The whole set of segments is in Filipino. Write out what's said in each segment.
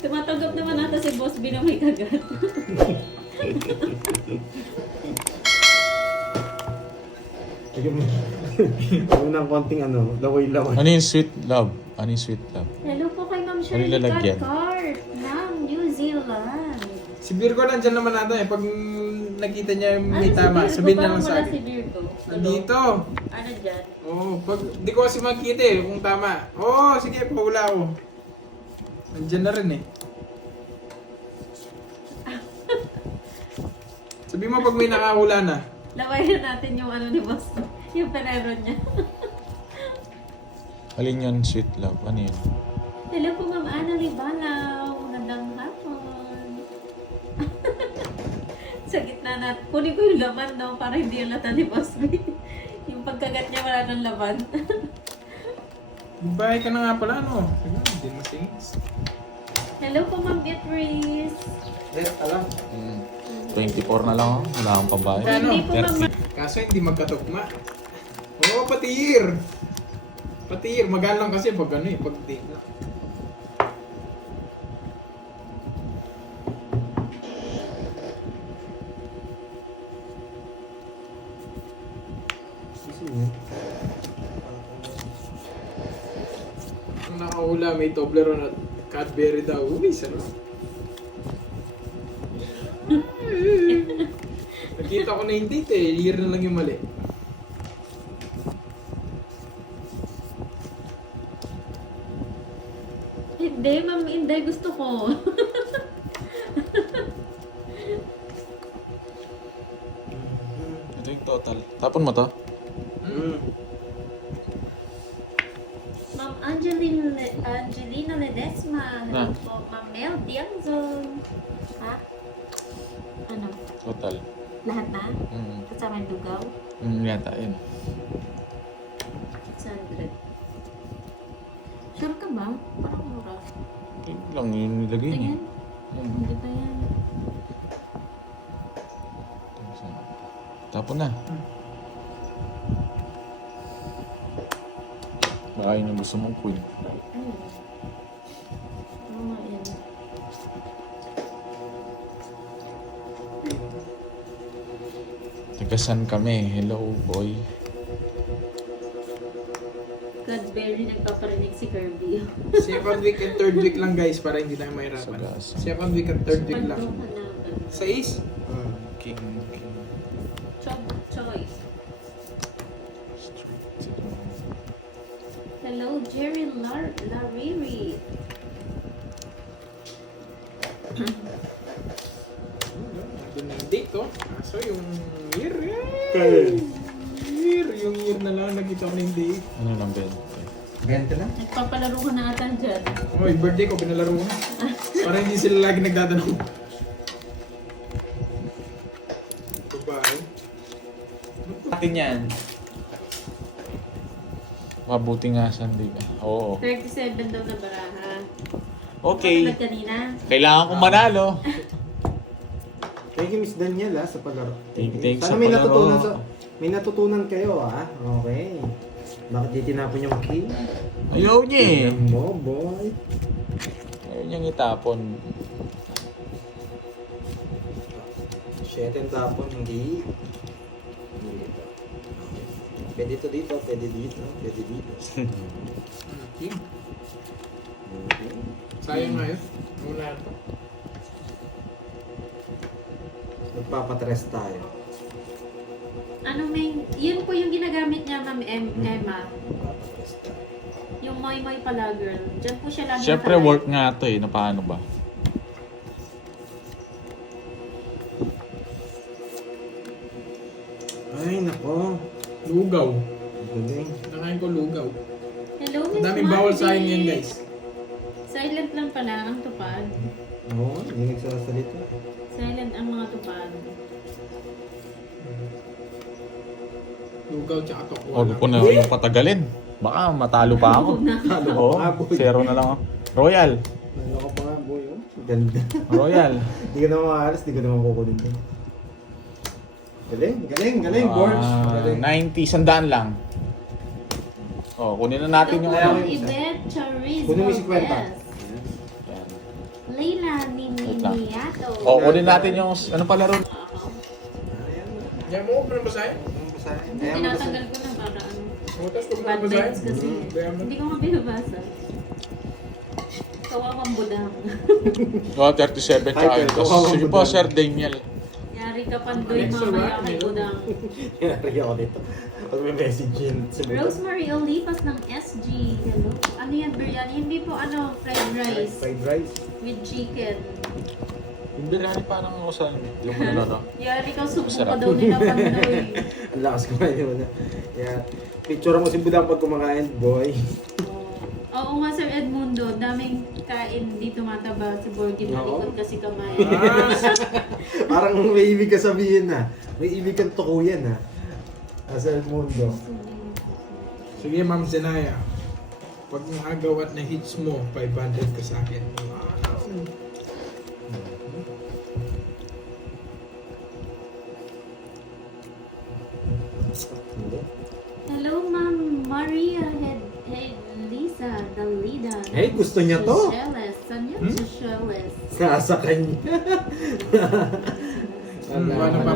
Tumatanggap naman nata si Boss B na may kagat. Sige mo. Huwag ng konting laway-laway. Ano yung sweet love? Ano yung sweet love? Hello po kay Ma'am Ano Shirley lalagyan? Cart ng New Zealand. Si Virgo nandyan naman natin eh. Pag nakita niya yung may Ano si tama, Virgo? sabihin niya Parang lang sa wala akin. si Virgo. Nandito. Ano dyan? Oo, pag di ko kasi makita eh kung tama. Oo, sige, pahula ako. Nandyan na rin eh. Sabi mo pag may nakahula na. Lawayan natin yung ano ni Boss. Yung penero niya. Alin yun sweet love? Ano yun? Hello po Ma'am Ana Libalaw. Magandang hapon. Sa gitna natin. Kunin ko yung laman no, para hindi yung lata ni Boss B. Yung pagkagat niya wala ng laman. Bahay ka na nga pala, ano? Hindi matingis. Hello po Ma'am Beatrice. Alam. 24 na lang ako. Wala akong pambayad. Ano? Hindi po Ma'am. Kaso hindi magkatugma. Oo, patihir. Patihir. Magaan lang kasi pag ano eh, pag date na. Ang nakahula may Toblerone at Cadbury daw. Uy, sarap. Nakita ko na yung date eh. Year na lang yung mali. Hindi, Ma'am Inday, gusto ko. Ito yung total. Tapon mo to? Ma'am Angelina Ledesma. Hello po. Ma'am Mel Dianzo. Ha? Ano? Total. Lahat na? Mm. Kasama yung dugaw? Yata yun. 600. Sure ka ba? Parang mura. Yun lang yung nilagay niya. Tingin? Hindi pa yan. Tapon na. Baka yun yung gusto mong queen. Ano? Ano nga yan? Tagasan kami. Hello, boy. Cadbury nagpaparinig si Kirby. Second week and third week lang guys para hindi tayo mahirapan. Sagasa. Second week and third week lang. Pantukan na. Sa is? King. Choice. Hello, Jerry Lariri. Nandun na yung date oh. Kaso yung year yung year na lang nakita ko na yung date. Ano lang, Ben? 20 lang? Nagpapalaro ka na ata dyan. Oh, yung birthday ko, pinalaro ko na. Para hindi sila lagi nagtatanong. Babae. Atin yan. Mabuti nga Sunday ka. Oo. 37 daw na baraha. Okay. Kapatid kanina. Kailangan kong manalo. Thank you, Miss Daniela, sa paglaro. Thank you Sana sa may paglaro. natutunan kayo, ah. Okay. Bakit di tinapon yung key? Ayaw niya eh. Ayan mo, boy. Ayaw niyang itapon. 7 tapon, hindi. Pwede to dito, pwede dito, pwede dito. King. Okay. Sayang nga yun. Wala ito. Magpapatres tayo. Ano may, yun po yung ginagamit niya, Ma'am Emma. Magpapatres tayo. Yung Moy Moy pala, girl. Diyan po siya lagi Siyempre nakalive. work nga ito eh. Na paano ba? Ay, nako. Lugaw. Galing. Nakain ko lugaw. Hello, Miss Daming bawal sa akin yan Margie. guys. Silent lang pala ang tupad. Oo, hindi nagsasalita. Silent ang mga tupad. Lugaw tsaka tokwa. Huwag ko na yung patagalin. Baka matalo pa ako. Halo Oo, ka, boy. 0 na lang ako. Royal. Ano ka pa nga, boy? Oh. Ganda. Royal. Di ka naman maalas, di ka naman kukunin din. Galing, galing, galing, Borge. Galing. 90, 100 lang. Oh, kunin na natin yung Hello, ano. Yvette Charis. Kunin mo yung 50. Valdez. Yan. Layla Wait lang. Niniato. O, kunin natin yung, ano pala ron? Yan mo, huwag mo na basahin. Tinatanggal ko na para ano. Tapos huwag mo na Bad basahin. vibes kasi. Bayan mo. Hindi ko nga binabasa. Kawawang budang. Oh, 37 ka. Ay, Sige po, Sir Daniel. Yari ka pandoy mamaya kay budang. Kinarigi ako dito. Pag may message yun. Rosemary Olipas ng SG. Hello. Ano yan, biryani? Hindi po ano, fried rice Fried rice. with chicken. Yung biryani parang ako sa yung ano. Yari ka, subo ka Masarap. daw nila pandoy. Ang lakas kumain mo na. Kaya, picture mo si Budang pag kumakain, boy. Oo nga, Sir Edmundo. Daming kain dito mataba si Borgie. Malikot kasi kamay. Parang may ibig ka sabihin na. May ibig kang tukuyan ha. Asa el mundo. Sige, Ma'am Zenaya. Pag nakagaw at na-hits mo, 500 ka sa akin. Hello, Ma'am Maria Lisa Dalida. Eh, gusto niya to. Seychelles. Saan yun? Seychelles. Nasa kanya. Ano pa pa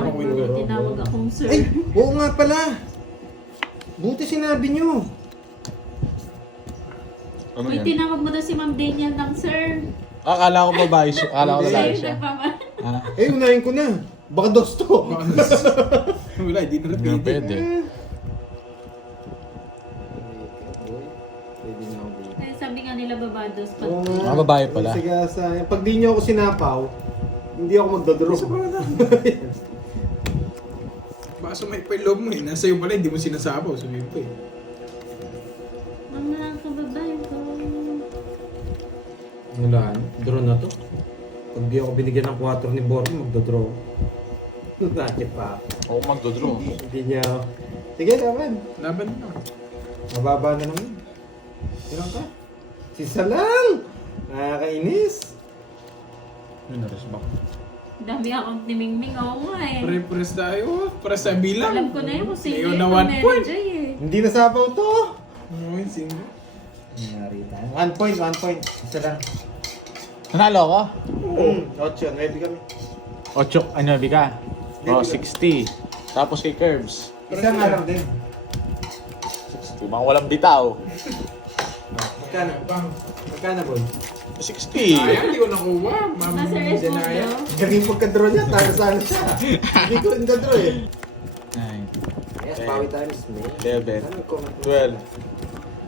Tinawag akong sir. Ay, oo nga pala. Buti sinabi niyo. Ano Uy, yan? tinawag mo daw si Ma'am Daniel ng sir. Akala ko babae siya. Akala ko Hindi. lalaki Sa'yo siya. nagpapa. Ah, Eh, unahin ko na. Baka dos to. Wala, hindi na hindi na repeat. pwede. Eh, sabi nga nila babados pa. Oo nga. Mga babae pala. Sige, pag di niyo ako sinapaw, hindi ako magdodro. Baka sumay pa yung loob mo eh. Nasa iyo pala, hindi mo sinasabaw. Sabihin ko eh. Mga kababayan ko. Wala, draw na to. Pag di ako binigyan ng 4 ni Borgie, magdodraw. Bakit pa? Oo, magdodraw. Hindi niya. Sige, naman. Laban na. Mababa na naman. Ilan ka? Si Salang! Nakakainis. Yun na rin ba? Dami akong timingming. Oo nga eh. Pare-pares tayo. Para sa bilang. Alam ko na yun kung sino Ngayon na yung 1 point. Jay eh. Hindi nasapaw to. Oo, sino? Nangyari tayo. 1 point, 1 point. Isa lang. Nanalo ako? 8, ready kami. 8, ano, ka? Oh, 60. Tapos kay Curbs. Isang araw din. 60. Mga walang bitaw. Magkano? Magkano, boy? 60. Ay, hindi ko nakuha. Ma'am Nasa Zenaya. Edmundo. Galing pagka-draw niya, talo sana siya. Hindi ko rin ka-draw eh. 9, Yes, bawi tayo ni Smith. 11, Ano yung comment mo? 12,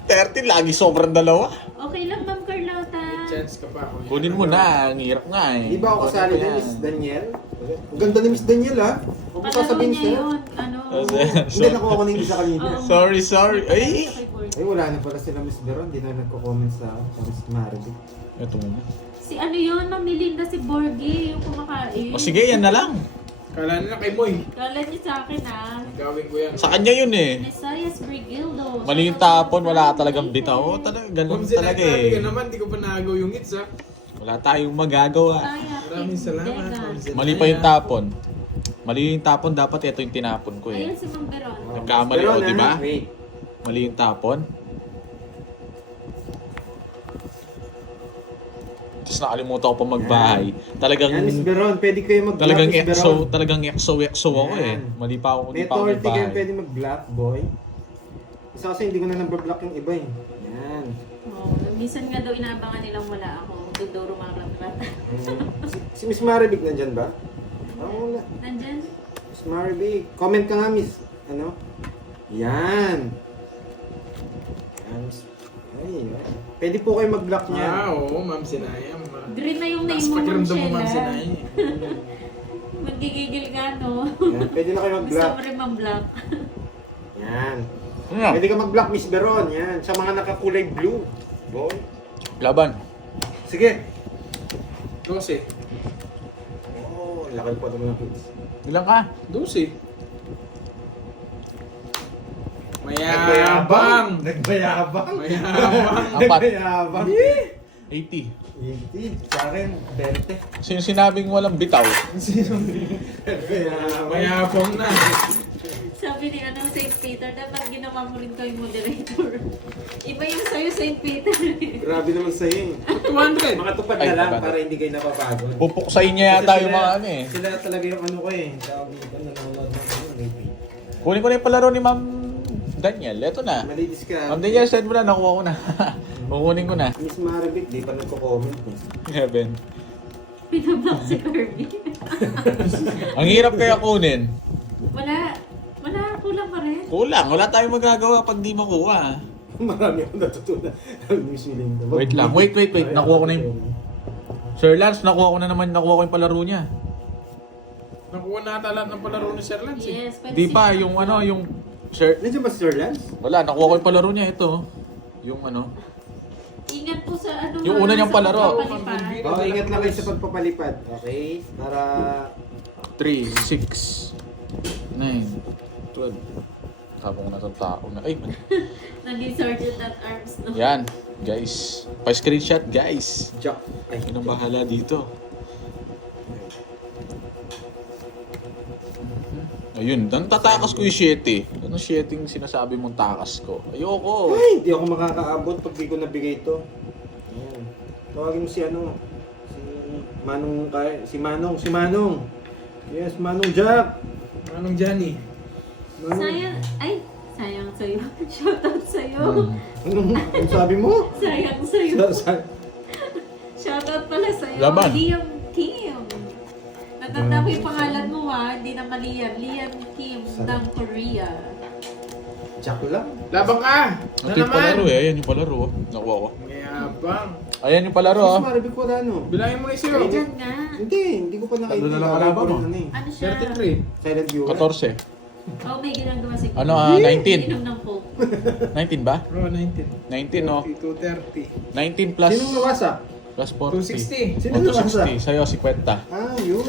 13. Lagi sobrang dalawa. Okay lang, Ma'am Carlota. Chance ka pa ako. Kunin mo na. Ang hirap nga eh. Di ba ako kasali Kunin ni mo Miss yan. Daniel? Ang ganda ni Miss Daniel ha. Huwag mo Palaro sasabihin niya siya. yun. Ano? Hindi, nakuha ko na yung isa kanina. Oo. Sorry. Ay! Ay, wala na pala sila Miss Veron. Hindi na nagko-comment sa Miss Marivic. Ito muna. Si ano yun, Ma'am Melinda si Borgie, yung kumakain. O sige, yan na lang. Kala nila kay Moy. Kala niyo sa akin ah. Gawin ko yan. Sa kanya yun eh. Mesias Brigildo. Mali yung tapon, wala talagang bitaw. Oo, talaga, ganun Ma'am Zenaya, talaga grabe ka eh. naman. Di ko pa nagaw yung hits ha. Wala tayong magagawa. Maraming salamat, Ma'am Zenaya. Mali pa yung tapon. Mali yung tapon, dapat ito yung tinapon ko Ayun eh. si Ma'am Veron. Nagkamali Veron, ako, di ba? Wait. Mali yung tapon. Tapos nakalimutan ko pa magbahay. Talagang, Yan, Miss Veron. Pwede kayo mag-block, talagang Miss Veron. talagang exo ako eh. Yan. Mali pa ako, May hindi pa ako authority kayo magbahay. pwede mag-block, boy. Isa kasi hindi ko na nabablock yung iba eh. Yan. Oh, minsan nga daw inaabangan nilang wala ako. Dudoro marat-rat. Si Miss Marivic nandyan ba? Wala. Nandyan? Miss Marivic. Comment ka nga, Miss. Ano? Yan. Yan, Miss. Ay, ay. Pwede po kayo mag-block niya. Ah, oo, Ma'am Zenaya. Green na yung name Taas mo, Ma'am pakiramdam mo, Ma'am Sheila. Zenaya. Magigigil ka, no? Yan. Pwede na kayo Gusto mag-block. mo rin mag-block. Yan. Ano? Pwede ka mag-block, Miss Veron. Yan. Sa mga nakakulay blue. Boy. Laban. Sige. 12. Oh, laki po naman ng kids. Ilang ka? 12. Mayabang! Nagbayabang. Mayabang! Apat. Nagbayabang. 80. 80. Sa akin, 20. Sino sinabing walang bitaw? Sino? Nagbayabang. Mayabang na. Sa Sabi ni St. Peter, dapat ginawa mo rin kayo moderator. Iba yung sa'yo, St. Peter. Grabe naman sa'yo. 200. Makatupad Ay, ka lang tama. para hindi kayo napapagod. Pupuksain niya yata yung mga ano eh. Sila talaga yung ano ko eh. Tawag dito, nanonood ng ano, maybe. Kunin ko na yung palaro ni Ma'am Daniel. Eto na. Malinis ka. Ma'am Daniel, send mo na. Nakuha ko na. Kukunin ko na. Miss Maribit, di pa nagko-comment eh. Heaven. Pinablock si Kirby. Ang hirap kaya kunin. Wala, kulang pa rin. Kulang. Wala tayong magagawa pag di makuha. Marami akong natutunan. Miss Willing. Wait lang. Wait. Nakuha ko na yung... Sir Lance, nakuha ko ko yung palaro niya. Nakuha na ata lahat ng palaro ni Sir Lance. Eh. Yes, pwede Di si pa, Kirby. yung ano, yung... Sir... Nandiyan ba si Sir Lance? Wala, nakuha ko yung palaro niya. Ito. Yung ano... Ingat po sa ano. Yung una niyang sa palaro. pagpapalipad. Oo, ingat lang kayo sa pagpapalipad. Okay? Para... 3, 6, 9, 12. Habang na itong tao na... Ay, Naging sergeant at arms, no? yan. Guys. Pa-screenshot, guys. Jack. Ay, Anong bahala dito? Ayun, tatakas ko yung 7. Anong 7 yung sinasabi mong takas ko? Ayoko. Ay, hindi ako makakaabot pag di ko nabigay ito. Ayan. Tawagin mo si ano, si Manong. Yes, Manong Jack. Anong Johnny? Manong. Sayang sa'yo. Shoutout sa'yo. Anong sabi mo? Sayang sa'yo. Sa- Shoutout pala sa'yo. Laban. Liam Kim. Natanda ko yung pangalan mo hindi na mali yan. Liam Kim ng Korea. Jack lang. Labang ka! Na Ito yung naman! palaro eh. Ayan yung palaro. oh. Nakuha ko. Mayabang. Ayan yung palaro. Mas ah. Maribik ko ano. Bilangin mo na zero. Diyan nga. Hindi ko pa nakita. Tatlo na lang kalaban mo. Ano eh. Ano siya? 33. Silent viewer. 14. Oh, may ginagawa si Kim. Ano, 19. Inom ng Coke. 19 ba? Bro, 19. 19 no? 230. 19 plus Sinong nawasak? plus 40. 260. Sino Oh, nawasak? 260. Sa'yo, 50. Ah, yun.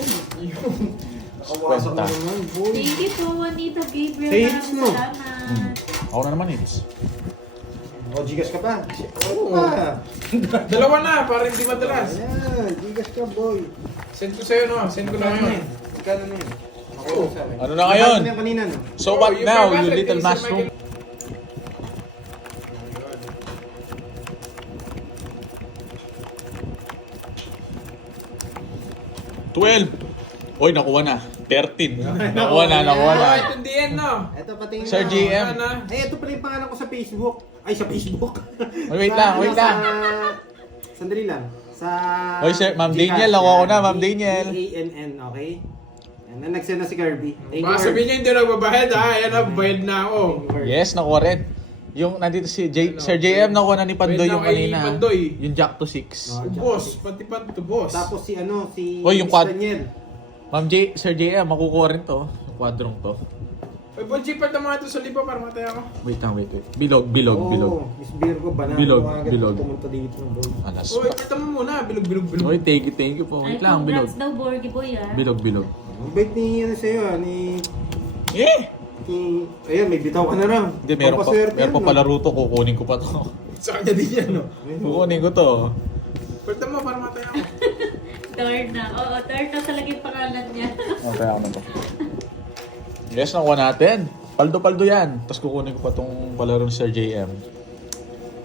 Nakawasak na Kwenta. naman, boy. Thank you po, Juanita Gabriel. Say hits, Maraming no? salamat. Ako na naman hits. O, Gigas ka pa. Oo. Oo pa. Dalawa na, para hindi madalas. Ayan, Gigas ka, boy. Send ko sa'yo, no? Send ko na ngayon. Magkano na yun? Oo. Ano na ngayon? Nabasa mo yan kanina, no? So Oh, what yung now, 500 you little kay Sir mushroom? Michael. 12. Oy, nakuha na. 13. Nakuha na. Oh, ito the end, no? Ito, patingin Sir mo. GM. Ano na? Ay, ito pala yung pangalan ko sa Facebook. Ay, sa Facebook. Wait lang, wait lang. Sandali lang. Sa... Oy, sir, Ma'am Gcash, Daniel, nakuha ko yan. na, Ma'am Daniel. D-A-N-N, okay? Yan, nag-send na si Kirby. Thank you, Baka sabihin niya hindi nagbabayad, ha? Ayan na, bayad na ako. Kirby. Yes, nakuha rin. Yung nandito si Sir JM, nakuha na ni Pandoy Wait yung lang, kay kanina. Pandoy. Yung Jack to 6. Oh. Boss, pati pa ito, boss. Tapos si ano, si Oy, yung Miss quad- Daniel. Sir JM, makukuha rin to. Yung kwadrong to. Ay, Bonji, pati mga ito sa lipa para matay ako. Wait lang, wait. Bilog. Oo, Miss Virgo, banana. Bilog, ko agad bilog. Pumunta dito, boy. Alas Uy, pa. pati mo muna. Bilog. Oy, thank you po. Ay, Wait lang, bilog. congrats daw, Borgie Boy, Bilog. Ang bait ni ano sa'yo, ni... Ayan, may bitaw ka na raw. Hindi, meron pa yan, palaro to. Kukunin ko pa to. Sa kanya din yan, no? Kukunin ko to. Pati mo para matay ako. Third na. Oo, third na talaga yung pangalan niya. Okay, ako na to. Yes, nakuha natin. Paldo yan. Tapos kukunin ko pa tong palaro ni Sir JM.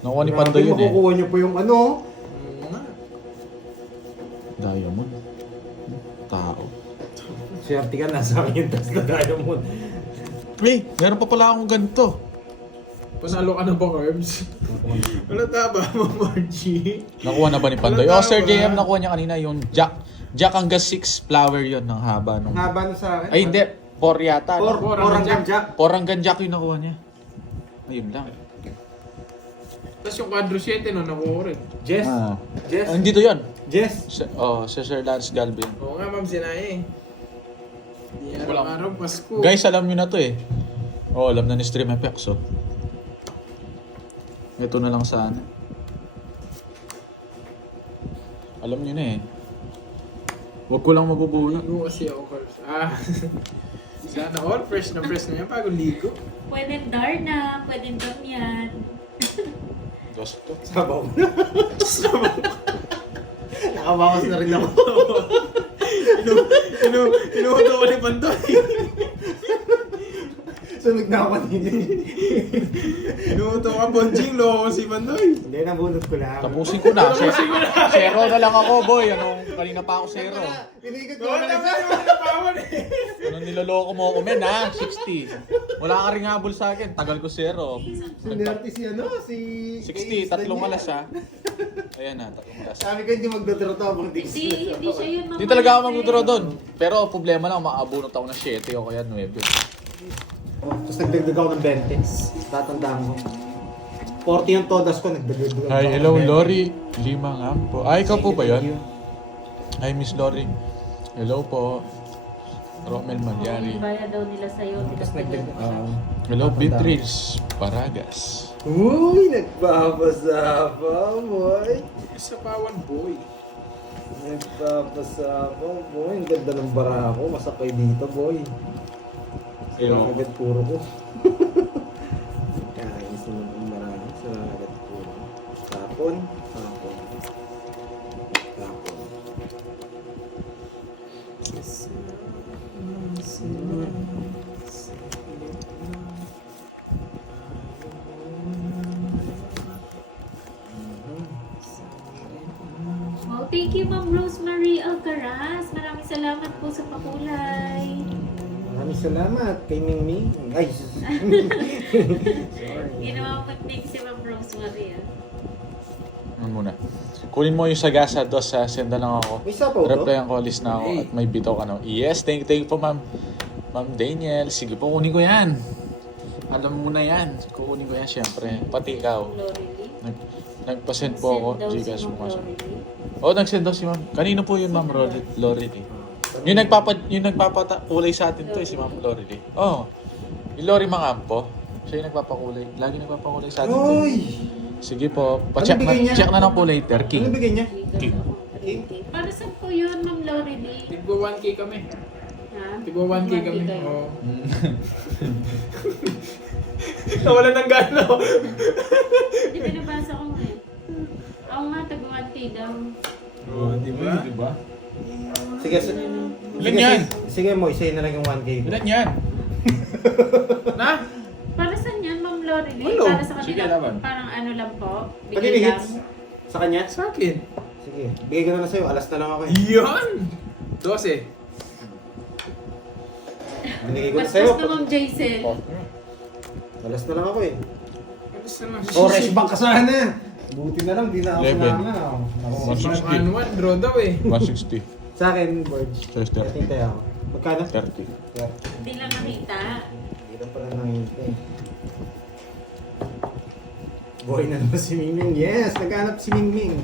Nakuha ni Pandoy yun eh. Makukuha niyo po yung ano. Oo nga. Diamond. Tao. Swerte ka, nasa akin yung task ko, Diamond. Hey, meron pa pala akong ganito. Panalo ka na ba, Herbs? Wala taba mo, Margie. Nakuha na ba ni Pandoy? Wala Oh, Sir ba? JM, nakuha niya kanina yung Jack hanggang 6 flower yon ng haba nung... Haba na sa akin. Ay, hindi. 4 yata. no? Porang Jack. 4 hanggang Jack yung nakuha niya. Ayun lang. Tapos yung quadro 7, no? Nakuha rin. Jess. Ah. Jess. Ah, dito yun. Jess. Si Sir Lance Galvin. Oo nga, ma'am, sinaya eh. Di araw-araw, Pasko. Guys, alam nyo na to eh. Oh, alam na ni Stream FX oh. Ito na lang sana. Alam nyo na eh. Huwag ko lang mabubuna. Ligo kasi ako, Herbs. Sana all fresh na yan bago ligo. Pwedeng Darna, pwedeng Damian. Dos to. Sabaw. Nakabawas na rin ako. Inuhudo ko ni Pandoy. Sunog na ako kanina. Luto ka, Bonjing. Loko si Mandoy. Hindi, nabunot ko lang. Tapusin ko na. Zero na lang ako, boy. Kanina pa ako zero. Pinigot ko Gawa na naman lang. yung mga napawan eh. Anong niloloko mo ako, men, ha? 60. Wala ka rin habol sa akin. Tagal ko zero. Sinerte si ano, si... 60, tatlong alas, ha? Ayan na, tatlong alas. Sabi ko hindi magdodoro to habang di Hindi siya yun, Ma'am Hindi talaga ako Maricel. mag-draw doon. Pero problema lang, maabunot ako ng 7 o kaya 9. Oh, tapos nagdagdag ako ng 20. Tatandaan ko. 40 yung todas ko, nagdagdag ako. Hi, ng hello, 20. Lori. Lima nga po. Ay, ikaw po ba Thank yun? Hi, Miss Lori. Hello po. Romel Malyari. Ibaya daw nila sa'yo. Tapos nagdagdag ako. Hello, Beatrice Paragas. Uy, nagpapasapa, boy. Sa pawan, boy. Nagpapasapa, boy. Ang ganda ng bara ko. Masakay dito, boy. Sila agad puro ko. Kain sunod ang bara ko. Sila agad puro. Tapon. Tapon. Tapon. Wow, thank you, Ma'am Rosemary Alcaraz. Maraming salamat po sa pakulay. Maraming salamat kay Mingming. Ay, sus. Ginawa ko thank si Ma'am Rosemary. Ano muna? Kunin mo yung sagasa dos, ha? Senda lang ako. May sapaw to? Replyan ko, alis na ako at may bitaw ka na. Yes, thank you po, ma'am. Ma'am Daniel. Sige po, kunin ko yan. Alam mo na yan. Kukunin ko yan, syempre. Pati ikaw. Lori Lee. Nagpasend po ako. Send daw si Gcash mo Ma'am kasi. Lori Lee. Oo, nagsend daw si ma'am. Kanino po yun, ma'am Lori Lee? Yung nagpapakulay sa atin to, si ma'am Lori Lee. Oo. Yung Lori Mangampo. Siya yung nagpapakulay. Lagi nagpapakulay sa atin to. Uy! Sige po. Pa-check Ano bigay niya? check na lang po later, Ano King. bigay niya? King. Para saan po yun, Ma'am Lori Lee? Tigbo 1K kami. Ha? Tigbo 1K kami. kayo. Oo. Nawala ng gana. Hindi ba nabasa ko eh. Ako nga, tag-1K daw. Oo, di ba? Sige, Ilan yan? Sige mo, isayin na lang yung 1K. Ilan yan? Na? Para saan yan, Ma'am Lori Lee? Ano? Para sa Sige, kanila, laban. parang ano lang po? Kanina Bigay lang. hits? Sa kanya? Sa akin. Sige, bigay ko na lang sa'yo. Alas na lang ako eh. Yan! 12. Binigay ko na Mas sa'yo. na Ma'am Jason. Alas na lang ako eh. Alas na lang. Oh, rest bank ka sana. Buti na lang, di na ako 11. sumama. Si Mang Anuan, draw daw eh. 160. Sa akin, Borge. Says 30. Hintay ako. Magkano? 30. Hindi lang nakita. Hirap pala nangintay. Boy na naman si Mingming. Yes, naghanap si Mingming.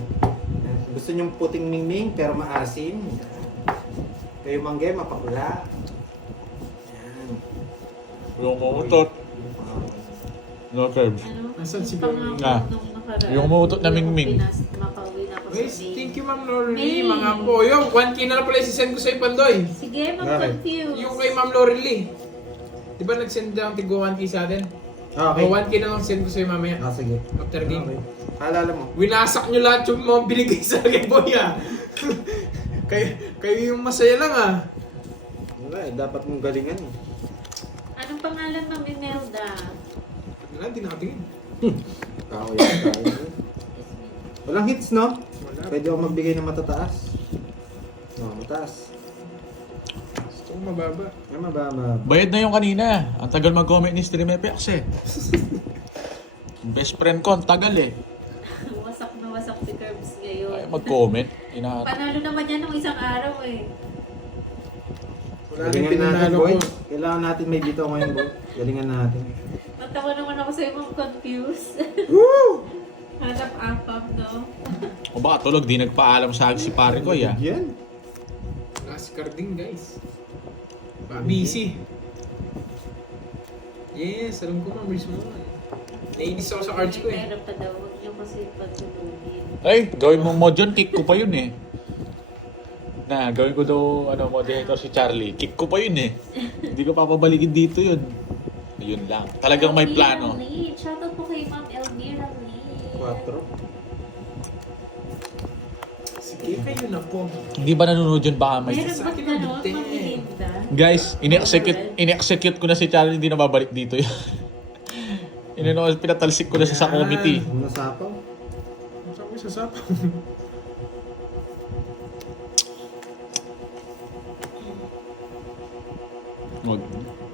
Gusto niyong puting Mingming pero maasim. Kayo mangge, mapakula. Yan. Yung umutot. No curbs. Ano? Nasaan si Pangako Boy? Ah. nung nakaraan. Yung umutot na Mingming. Mapauwi na ako sa Guys, May. thank you Ma'am Lori. May. Mga po. Yung 1K na lang pala isisend ko sa'yo, Pandoy. Sige, Ma'am Bakit? Confused. Yung kay Ma'am Lori Lee. Di ba nag-send lang tigwa 1K sa atin? Okay. O 1K na lang send ko sa'yo mamaya. Ah, sige. After game. Okay. Alala mo. Winasak nyo lahat yung mga binigay sa akin, boy ah. kayo yung masaya lang ah. Wala eh, dapat mong galingan eh. Anong pangalan, Ma'am Imelda? Wala, di nakatingin. Tao yan, tao yan. Walang hits, no? Wala. Pwede ako magbigay ng matataas. No, mataas. Gusto ko mababa. Ay, mababa. Bayad na yung kanina. Ang tagal mag-comment ni Stream FX eh. Best friend ko, ang tagal eh. Wasak na wasak si Curbs ngayon. Ay, mag-comment. Panalo naman yan nung isang araw eh. Wala rin Galingan natin, pinanalo boy. ko. Kailangan natin may bitaw ngayon, boy. Galingan natin. Natawa naman ako sa'yo, Ma'am Confused. Woo! Hanap-apap, no? O baka tulog, di nagpaalam sa akin si pare ko ya. Yan. Last carding guys. Busy. Yes, alam ko Ma'am Riz mo. Nainis ako sa cards ko eh. Meron pa daw, huwag niyo kasi patulugin. Ay, gawin mo mod yun, kick ko pa yun eh. Na, gawin ko daw, moderator si Charlie. Kick ko pa yun eh. Hindi ko papabalikin dito yun. Yun lang. Talagang may plano. Elmira Lee. Shoutout po kay Ma'am Elmira Lee. 4. Sige, kayo na po. Hindi ba nanonood yun baka may... Meron Sa ba akin ganon, ang Ma'am bitin. Melinda? Guys, in-execute ko na si Charlie, hindi na babalik dito yun. Pinatalsik ko na siya sa committee. Ano sapaw? Sabi sa sapaw. Wag.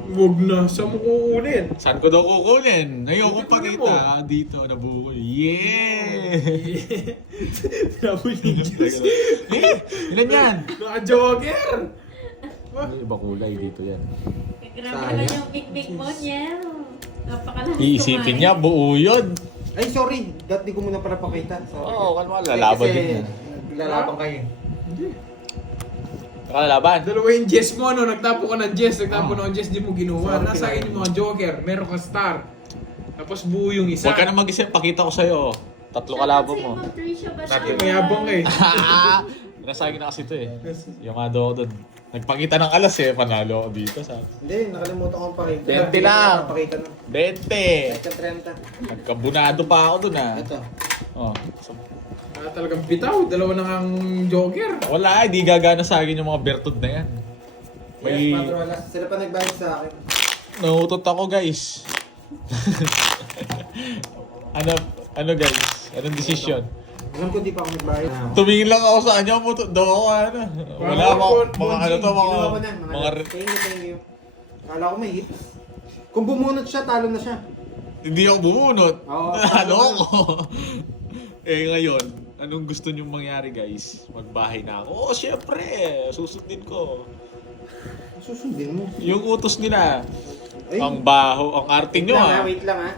Huwag na. Saan mo kukunin? Saan ko daw kukunin? Ayoko Kunin pakita. Dito, nabuo ko. Yeah! Tinapon ni Diyos. Ilan yan? Naka-jogger! May iba kulay dito yan. Grabe naman yung big mo niya. Napakalakas Iisipin niya, buo yun. Ay, sorry. Di ko muna para pakita. Sorry. Oo, kalma. Lalaban Kasi din yan. Lalaban kayo. Nakalaban. Dalawa yung Jess mo, no? Nagtapo ka ng Jess. Nagtapo ng Jess, di mo ginawa. Sorry, Nasa akin yung mga joker. Meron ka star. Tapos buo yung isa. Huwag ka na mag-isip. Pakita ko sa'yo. 3 kalaban mo. Ma'am Tricia ba Dati siya? mayabang eh. Nasa akin na kasi ito eh. Yamado ako doon. Nagpakita ng alas eh. Panalo ako dito sa... Hindi, nakalimutan kong pakita. 20 lang. Pakita na. 20. 30. Nagkabunado pa ako doon ah. Ito. Oh. So, Talagang bitaw. Dalawa na ang joker. wala, hindi gagana sa akin yung mga bertud na yan. May... Yes, Padro Alas. Sila pa nagbayad sa akin. Nautot ako guys. ano guys? Anong desisyon? Alam ko di pa ako nagbayad. Tumingin lang ako sa kanya, mutot daw ako ano. Wala mga ano to, mga... Ginawa ko na. mga Thank you. Kala ko may hit. Kung bumunot siya, talo na siya. hindi ako bumunot. Oo, Ano ako? Ngayon, anong gusto niyong mangyari guys? Magbahay na ako. Oo, syempre. Susundin ko. Susundin mo. Yung utos nila. Ay. Ang baho, ang arte nyo ah. Wait lang ha.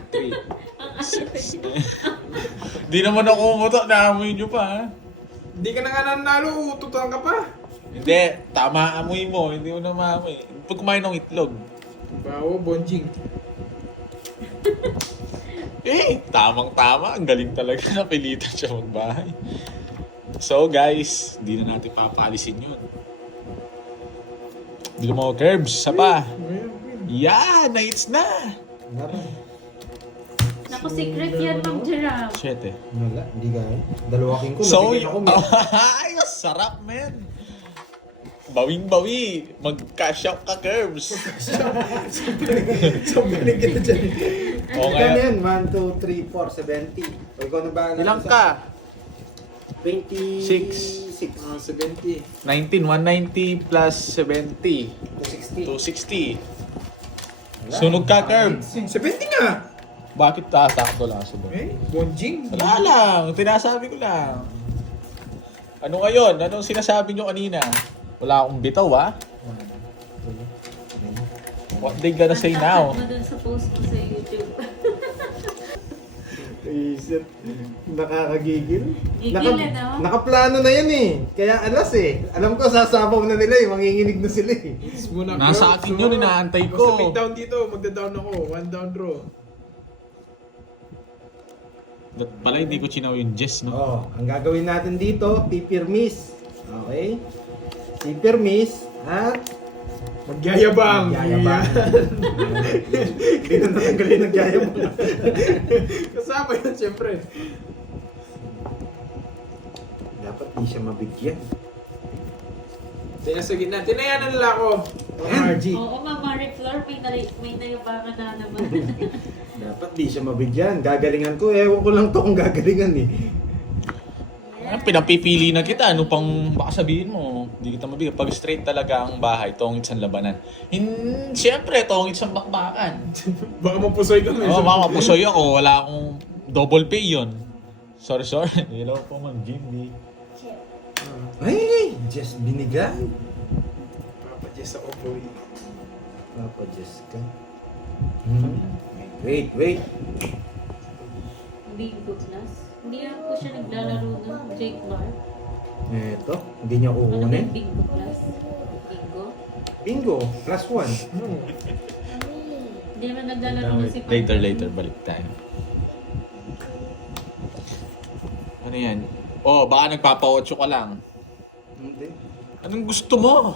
Di naman ako umutot, naamoy nyo pa ha. Hindi ka na nga nanalo. Ututan ka pa. Hindi, tama amoy mo, hindi mo na maamoy. Pag kumain ng itlog. Bawo, bonjing. Tamang-tama, ang galing talaga, napilitan siya magbahay. So guys, hindi na natin papaalisin yun. Hindi mo curbs, isa pa. Yan, nights na. Naku, secret yan, Ma'am Gerald. 7. Wala, hindi gaya. Dalawa king ko. So, nabigyan ako, man. ay, sarap, man. Bawing-bawi, mag-cash out ka, curbs. So, galing ka na dyan. O Ikaw na yan, 1, 2, 3, 4, 70. O ikaw na ba? Ilang ka? 26. 70. 19, 190 plus 70. 260. 260. Sunog ka, curb. 70 nga. Bakit tatakbo lang sunog? Bonjing. Wala lang, tinasabi ko lang. Ano ngayon? Anong sinasabi nyo kanina? Wala akong bitaw, ha? What they gonna say now? Mo dun sa post mo sa YouTube. Isip. Nakakagigil. Gigil, ano? Nakaplano na yan eh. Kaya alas eh. Alam ko sasabaw na nila eh. Manginginig na sila eh. Muna, Nasa akin yun, inaantay ko. Basta big down dito, magda-down ako. 1 down draw. That pala hindi ko chinaw yung Jess, no? Oh, ang gagawin natin dito, pipirmis. Okay? Pipirmis at Magyayabang. magyayabang. Hindi na natanggalin ng gyayabang. Kasama yun, siyempre. Dapat di siya mabigyan. Kaya sa gitna, tinayanan nila ako. RG. Oo, Ma'am Marie Flor, may nayabangan na naman. Dapat di siya mabigyan. Gagalingan ko. Ewan ko lang to kung gagalingan eh. Pinapipili na kita. Ano pang baka sabihin mo? Hindi kita mabigyan. Pag straight talaga ang bahay, tongits ang labanan. Siyempre, tongits ang bakbakan. Baka mapusoy ka Oo, mga pusoy ako. Wala akong double pay yun. Sorry. Hello po, Ma'am Jimmy. Ay, just binigay. Papa Jess ako po. Papa Jessica. Wait. Bingo class. Hindi na po siya naglalaro ng Jake Clark. Eto, hindi niya Ano ba kukunin. yung bingo class? Bingo? Bingo, plus 1. Hindi naman naglalaro na si Later, balik tayo. Ano yan? Oh, baka nagpapa-8 ka lang. Hindi. Anong gusto mo?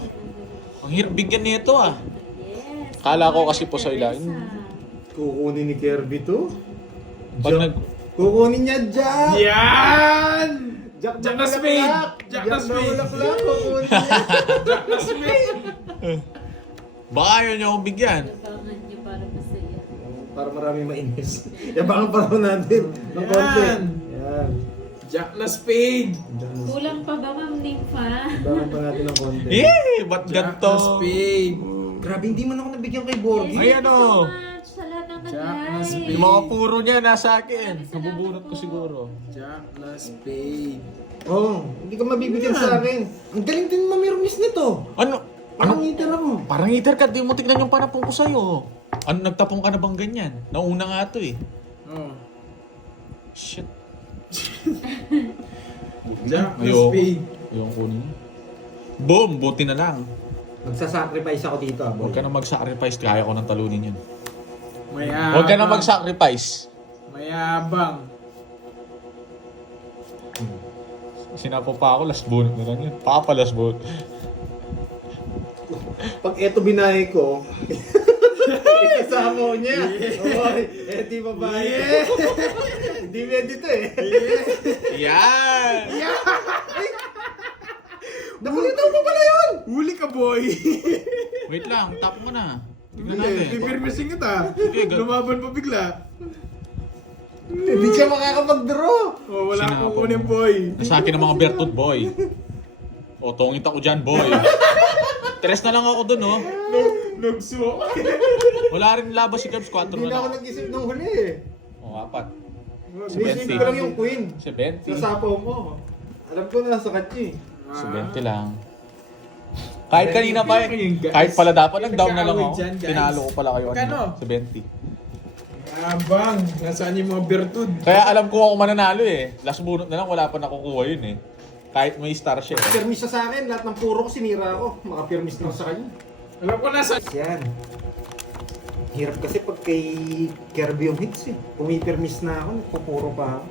Ang hirap bigyan nito ah. Yes. Kala ko kasi po sa Teresa. ilalim. Kukunin ni Kirby to? Pag nag... Kukunin niya Jack! Yan! Jack Jack na spade! Jack na spade! Bulaklak, kukunin niya. Jack na Smith! Baka ayaw niya akong bigyan. Labangan niyo para masaya. Para marami mainis. Yabangan pa raw natin. Ng konti. Yan. Yan. Jack na spade. Kulang pa ba, Ma'am Nympha? Yabangan pa natin ng konti. Ba't Jack ganito? na spade. Grabe, hindi man ako nabigyan kay Borgie. Ayan, Thank you oh. so much sa lahat ng Jack na nag-like. spade. Yung mga puro niya nasa akin. Maraming salamat Nabubunot ko po. siguro. Jack na spade. Oo, hindi ka mabibigyan sa akin. Ang galing din mamirmis nito. Ano? Parang ngiter ako. Parang iter ka, di mo tignan yung panapong ko sa'yo. Ano, nagtapong ka na bang ganyan? Nauna nga to eh. Oh. Shit. Jack na Ayoko. spade. Yung kunin. Boom! Buti na lang. Magsasacrifice ako dito, boy. Huwag ka na mag-sacrifice. Kaya ko nang talunin yun. Mayabang. Huwag ka na mag-sacrifice. Mayabang. Sinapo pa ako, last bonus na lang yun. Papa last bonus. Pag eto binahe ko, ikasama niya. Oy, di babae. Hindi pwede to eh. Yan! Nakulitaw mo pala yun! Huli ka, boy. Wait lang, tapo mo na. Tignan Hindi, natin. pipirmisin kita. Sige, Lumaban pa bigla. Hindi ka makakapag-draw. Oh, wala Sinapo akong mo. kunin, boy. Nasa akin ang mga bertut boy. O, tungit ako dyan, boy. Tres na lang ako dun, oh. Nagsuwa. Wala rin labas si Cubs, 4 Hindi na na ako lang. nag-isip ng huli eh. O, 4. Nisip ko lang yung queen. 70. Sasapaw mo. Alam ko na sa kanya eh. 70 lang. Kahit kanina pa, kahit pala dapat nag-down na lang ako. Dyan, guys. Tinalo ko pala kayo. Magkano? 70. Abang, nasaan yung mga bertud? Kaya alam ko ako mananalo eh. Last bunot na lang, wala pa nakukuha yun eh. Kahit may star siya eh. Pirmis siya sa akin, lahat ng puro ko sinira ko. Makapirmis na ako sa kanya. Alam ko nasa... Yan. Hirap kasi pag kay Kirby yung hits eh. Pumipirmis na ako, nagpupuro pa ako.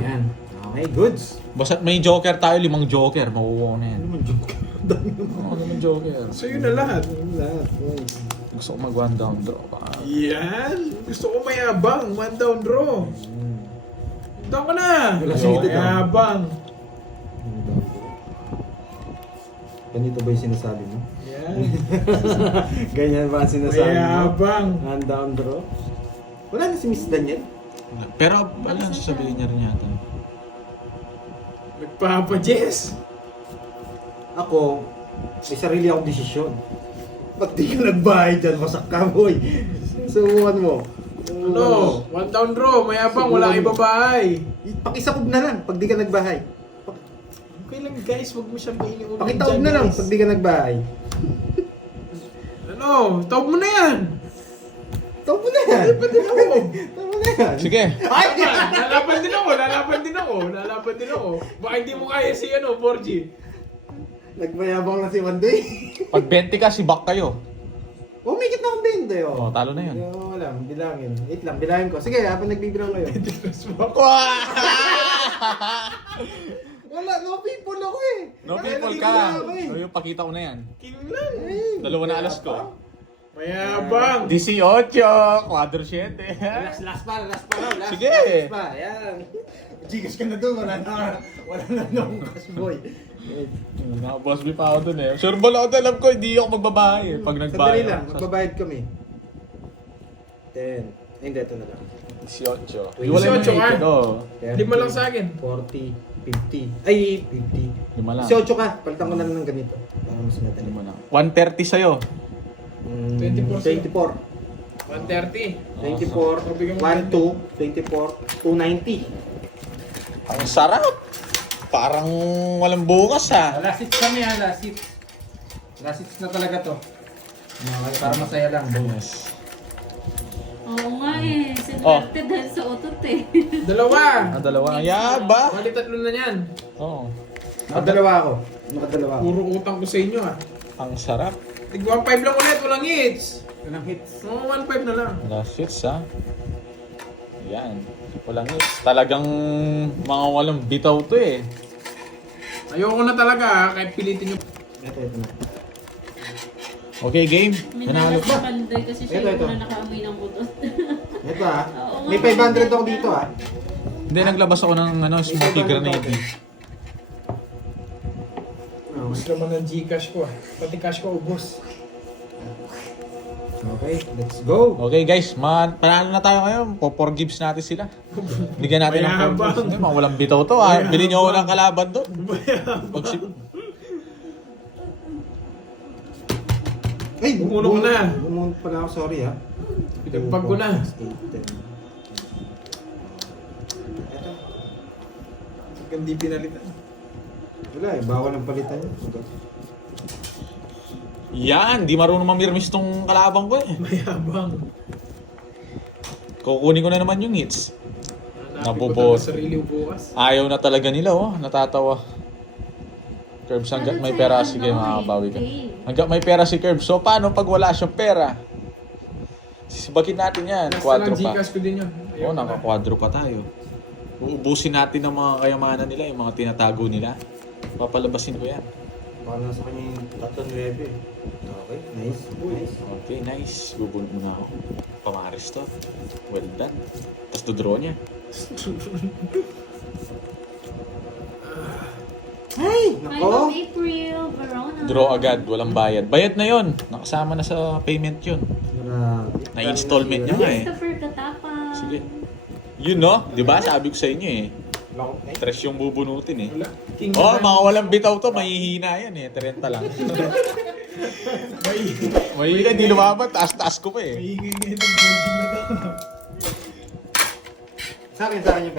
Yan. Okay, goods. Basta't may joker tayo, 5 joker, makukuha na yan. Ano man joke? Dami naman. Oo, naman joker. So yun na lahat. Lahat. Gusto ko mag one down draw. Yan. Gusto ko mayabang. One down draw. Down ka na. Wala siyang ito down. Mayabang. Ganito ba yung sinasabi mo? Yan. Ganyan ba ang sinasabi mo? Mayabang. Hand down draw? Wala na si Miss Daniel. Pero wala sasabihin niya rin yata. Nagpapa-Jess. Ako, may sarili akong desisyon. Ba't di ka nagbahay dyan? Masak ka, boy. Subukan mo. Ano? One down draw. Mayabang. Wala kay babae. Pakisakog na lang pag di ka nagbahay. Okay lang guys. Huwag mo siyang mainiulit Pakitaog na lang pag di ka nagbahay. Ano? Tawag mo na yan. Tawag mo na yan. Pwede ako. Tawag mo na yan. Sige. Ay! Lalaban din ako. Lalaban din ako. Baka hindi mo kaya si 4G. Nagmayabang na si Wanday. Pag 20 ka, si back kayo. Umikit na akong 20 oh. Oh, talo na yun. Wala, bilangin. Wait lang, bilangin ko. Sige, habang nagbibilang kayo. Wala, no people ako eh. No people Nagbibilang ka. ako eh. So, yung pakita ko na yan. King lang. Ay, 2 na alas ko. Mayabang. 18, 4-7. last pa. Last Sige. pa, yan. Gigas ka na doon, wala na akong cash boy. Naka-boss B pa ako dun eh. Sure ball ako, alam ko, hindi ako magbabahay eh. Pag Sandali nagbahay. lang, magbabayad kami. 10. Ay, hindi, ito na lang. 18. 18 ka? Oh. 5 lang sa akin. 40, 50. Ay, 50. 5 lang. 18 ka, palitan ko na lang ng ganito. Para mas madali. 5 lang. 130 sa'yo. 24. 24. 130. 24, 12, 24, 290. Ang sarap. Parang walang bukas ha. Last hits kami ha, last hits. Last hits na talaga to. Okay, para masaya lang. Bonus. Oo nga eh. Sinwerte dahil sa utot eh. Dalawa. Dalawa. Yaba. Bali 3 na yan. Oo. Nakadalawa ako. Nakadalawa ako. Puro utang ko sa inyo ah. Ang sarap. Tig 1.5 lang ulit. Walang hits. Walang hits. Oo, 1.5 na lang. Last hits ha. Yan. Walang hits. Talagang mga walang bitaw to eh. Ayoko na talaga ah. Kahit pilitin nyo. Ito na. Okay, game. Minalas sa Panday kasi siya Ito. yung una nakaamoy ng utot. Ito ha. Oo nga, May 500 ako dito ha. Hindi, naglabas ako ng smoky grenade. Ubus naman ang Gcash ko ah. Pati cash ko ubos. Okay, let's go. Okay guys, panalo na tayo ngayon. Forgives natin sila. Bigyan natin ng Mayabang. forgives. Mga walang bitaw to. Ah. Bilhin nyo ako ng kalaban to. Pag Ay, Bumunong na. Bumunong pala ako, sorry ha. Pinagpag ko na. 8, 10. Eto. Hindi pinalitan. Wala eh, bawal ang palitan yun. Yan, di marunong mamirmis tong kalabang ko eh. Mayabang. Kukunin ko na naman yung hits. Hanapin ko Nabobot. talaga sarili ko bukas. Ayaw na talaga nila oh, natatawa. Curbs, hanggat may pera, sige makakabawi ka. Hanggat may pera si Curbs, so paano pag wala siyang pera? Sisibakin natin yan, Last kwadro na lang pa. Gcash ko din yun. Oo, nakakwadro pa tayo. Uubusin natin ang mga kayamanan nila, yung mga tinatago nila. Papalabasin ko yan. Baka nasa kanya yung 3-9 eh. Okay, nice. Nice. Okay, nice. Bubunod muna ako. Pamaris to. Well done. Tapos dodraw niya. Ay, I love nako. April, Verona. Draw agad, walang bayad. Bayad na yon. Nakasama na sa payment yun. Grabe. Na-installment niya nga eh. Christopher Katapang. Sige. Yun no? Di ba? Sabi ko sa inyo eh. Lako. Ay, Tres yung bubunutin eh. Wala. King Oh, naman. mga walang bitaw to, mahihina yan eh. 30 lang. Mahihina, di lumabot. Taas-taas ko pa eh. Maingay ngayon ang building na to. sa akin yung